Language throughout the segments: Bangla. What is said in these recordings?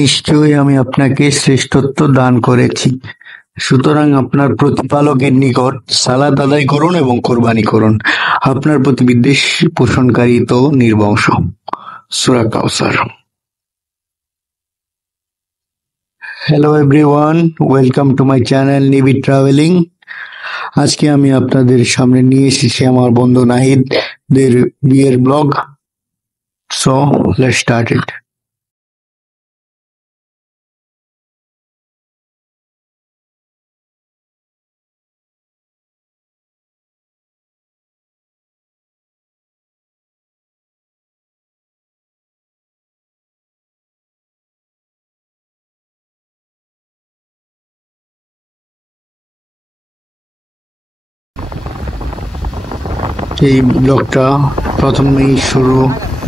নিশ্চয়ই আমি আপনাকে শ্রেষ্ঠত্ব দান করেছি, সুতরাং আপনার প্রতিপালকের নিকট সালাত আদায় করুন এবং কোরবানি করুন। আপনার প্রতি বিদ্বেষ পোষণকারী তো নির্বংশ। সূরা কাউসার। Hello everyone, welcome to my channel Nibir travelling. আজকে আমি আপনাদের সামনে নিয়ে এসেছি আমার বন্ধু নাহিদের বিয়ের blog. So let's start it. এই ব্লগটা প্রথমেই শুরু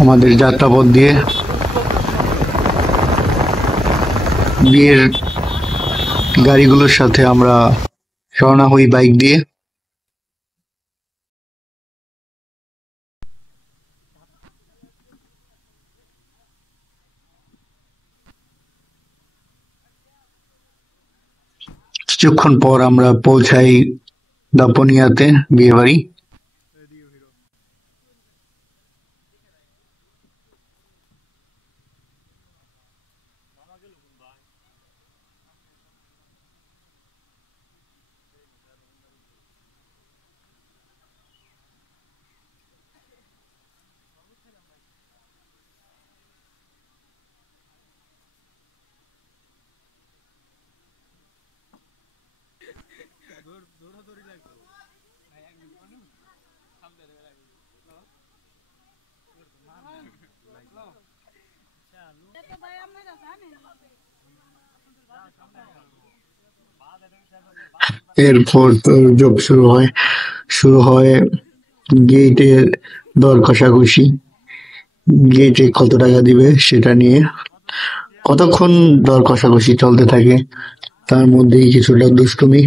আমাদের যাত্রাপথ দিয়ে। বিয়ের গাড়িগুলোর সাথে আমরা রওনা হই বাইক দিয়ে। কিছুক্ষণ পর আমরা পৌঁছাই দাপনিয়াতে, বিয়ে বাড়ি। এরপর যোগ শুরু হয় গেটে দর কষাকষি। গেটে কত টাকা দিবে সেটা নিয়ে কতক্ষণ দর কষাকষি চলতে থাকে, তার মধ্যেই কিছুটা দুষ্টুমি।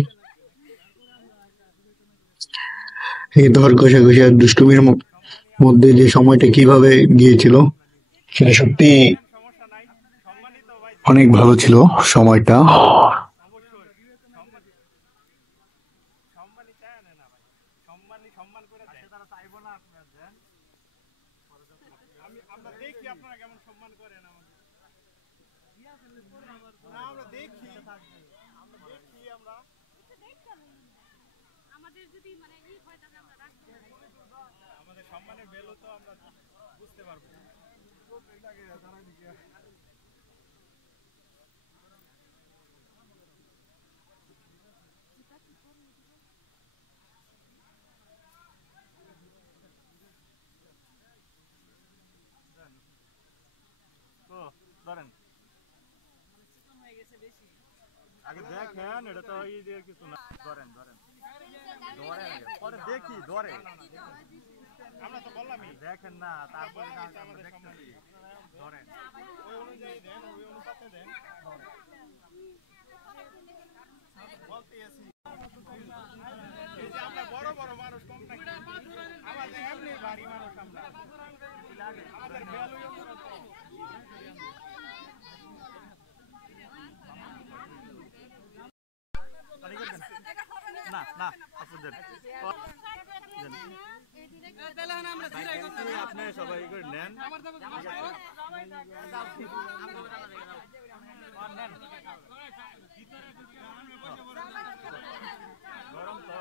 এই দর কষাকষি আর দুষ্টুমির মধ্যে যে সময়টা কিভাবে গিয়েছিল সেটা সত্যি অনেক ভালো ছিল সময়টা। আগে দেখেন, এটা তো এই যে কিছু না। ধরেন ধরেন ধরেন পরে দেখি ধরে আমরা তো বললামই দেখেন না, তারপরে না আমরা দেখতেছি। ধরেন ওই অনুযায়ী দেন, ওই অনুপাতে দেন। বলতেছি এই যে আমরা বড় বড় মানুষ কম নাকি, আমাদের এমনি ভারী মানুষ, আমরা আমাদের ভ্যালু না না আপনাদের আপনি সবাই করে নেন। গরম তো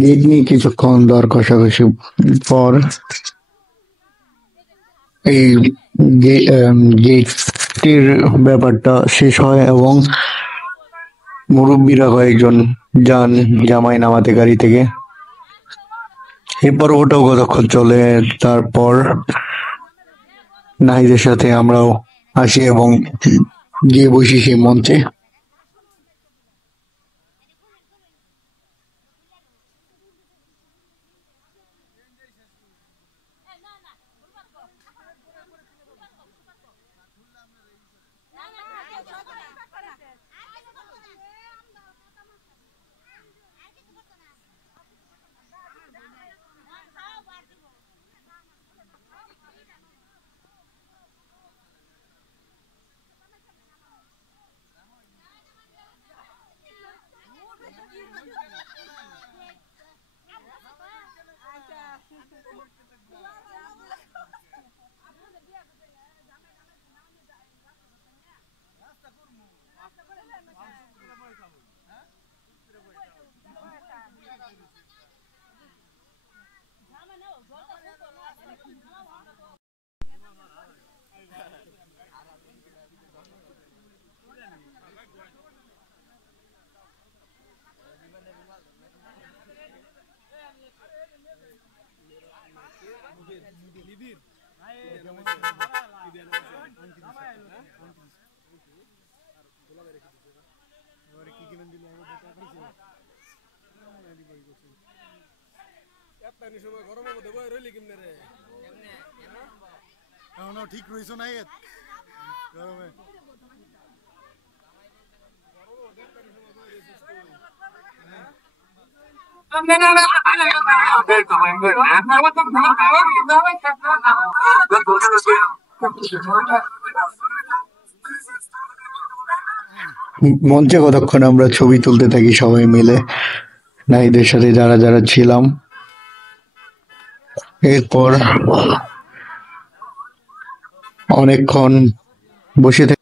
গেট নিয়ে কিছুক্ষণ দর কষাকষি পর এই গেটের ব্যাপারটা শেষ হয় এবং মুরব্বীরা কয়েকজন যান জামাই নামাতে গাড়ি থেকে। এরপর ওটাও কতক্ষণ চলে, তারপর নাহিদের সাথে আমরাও আসি এবং গিয়ে বসি সেই মঞ্চে। এখনো ঠিক রয়েছে না গরমে? মঞ্চে কতক্ষণ আমরা ছবি তুলতে থাকি সবাই মিলে, নাহিদের সাথে যারা যারা ছিলাম। এরপর অনেকক্ষণ বসে থেকে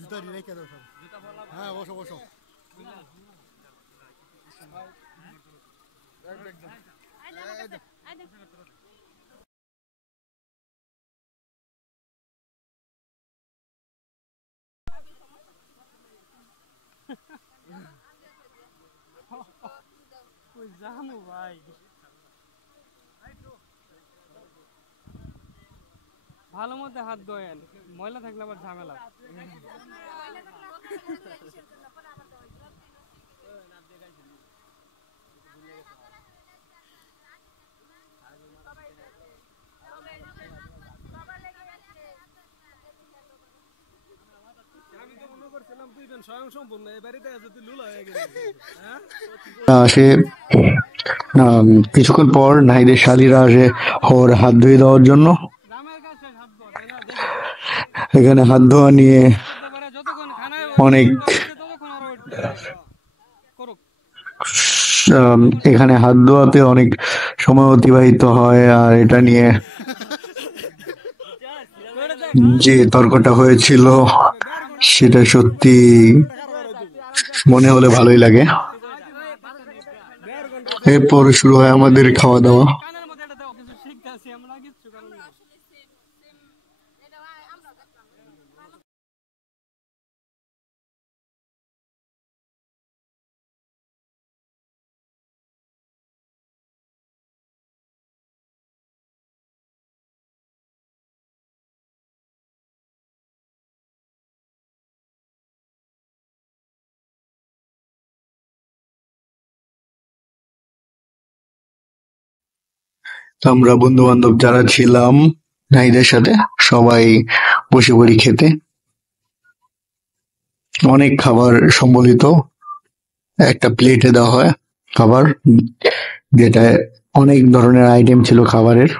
জুতারি রেখে দাও সব। হ্যাঁ বসো বসো। জানো ভাই, ভালো মতো হাত ধোয়েন, ময়লা থাকলে আবার ঝামেলা। আসে। কিছুক্ষণ পর নাহিদের শালীরা আসে ওর হাত ধুয়ে দেওয়ার জন্য। এখানে হাত ধোয়া নিয়ে অনেক এখানে হাত ধোয়াতে অনেক সময় অতিবাহিত হয়, আর এটা নিয়ে যে তর্কটা হয়েছিল সেটা সত্যি মনে হলে ভালোই লাগে। এরপর শুরু হয় আমাদের খাওয়া দাওয়া। আমরা বন্ধু বান্ধব যারা ছিলাম নাহিদের সাথে সবাই বসে পড়ি খেতে। অনেক খাবার সম্বলিত একটা প্লেটে দেওয়া হয় খাবার, যেটা অনেক ধরনের আইটেম ছিল খাবারের।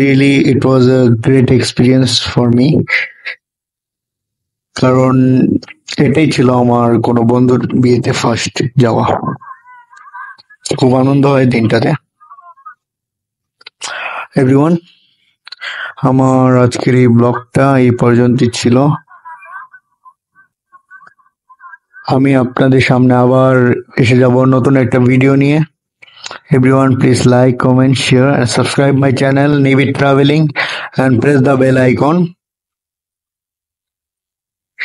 really it was a great experience for me, কারণ এটাই ছিল আমার কোনো বন্ধুর বিয়েতে ফার্স্ট যাওয়া। খুব আনন্দ হয় দিনটাতে। এভরিওয়ান, আমার আজকের এই ব্লগটা এই পর্যন্তই ছিল। আমি আপনাদের সামনে আবার এসে যাব নতুন একটা ভিডিও নিয়ে। Everyone, please like, comment, share, and subscribe my channel Nivit Traveling and press the bell icon.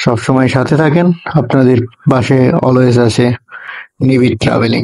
সবসময় সাথে থাকেন, আপনাদের পাশে অলওয়েজ আছে নিবিড় ট্রাভেলিং।